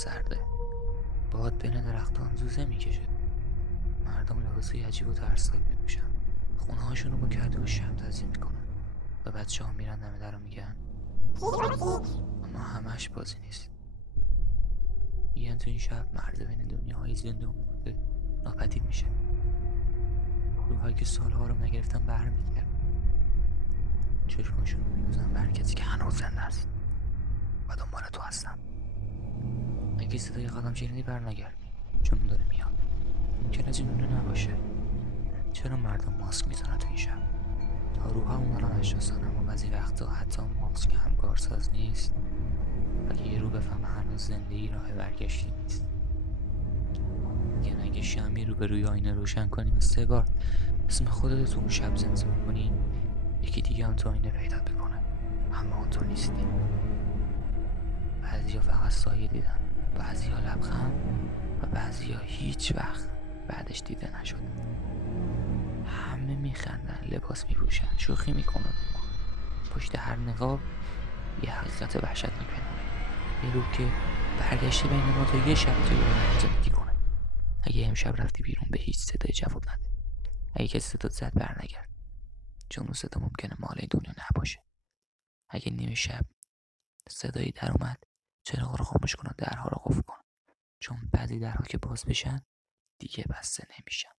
سرده. باد بین درختان زوزه میکشه. مردم لباسای عجیب و ترسناک میپوشن. خونه هاشونو با کدو و شمع تزیین میکنن و بچه ها میرن دم در رو میگن اما همش بازی نیست. میگن تو این شب مرده بین دنیاهای زنده و مرده ناپدید میشه. روحایی که سالها رو نگرفتن برمیگردن. چشماشون رو میدوزن بر کسی که هنوز زنده است و دنبال تو هستن. اگه صدای قدم شنیدی برنگرد، چون داره میاد. ممکن از این دونه نباشه. چرا مردم ماسک میزنن تو این شب؟ تا روحا اونا رو نشناسن، اما بعضی وقتا حتی ماسک هم کارساز نیست. اگه یه رو بفهمه هنوز زندگی راه برگشتی نیست. اگه شمی رو به روی آینه روشن کنی و 3 بار اسم خودت تو اون شب زمزمه کنی، یکی دیگه هم تو آینه پیدات میکنه، اما اون تو نیستی. بعضیا فقط سایه دیدن، بعضیا لبخند و بعضیا هیچ وقت بعدش دیده نشد. همه میخندن، لباس میپوشن، شوخی میکنن. پشت هر نقاب یه حقیقت وحشتناک پنهونه. یه روح که برگشته بین ما تا یه شب توی بدن زندگی کنه. اگه امشب رفتی بیرون به هیچ صدای جواب نده. اگه کسی صدات زد برنگرد، چون اون صدا ممکنه مال این دنیا نباشه. اگه نیمه شب صدایی در اومد، چراغ رو خاموش کن و درها رو قفل کن، چون بعضی درها که باز بشن دیگه بسته نمیشن.